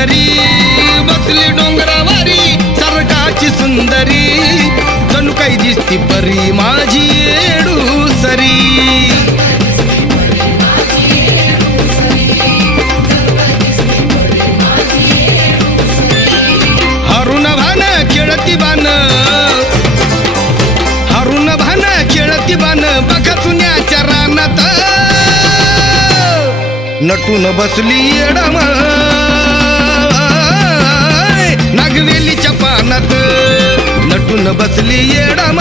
सुंदरी बसली डोंगरावारी सरकाची सुंदरी जणू काही दिसती परी माझी येडूसरी हरुण भान खेळती बान हरुण भान खेळती बान बघा चुन्याच्या रानात नटून बसली येडम नागवेलीच्या पानात नटून बसली येडम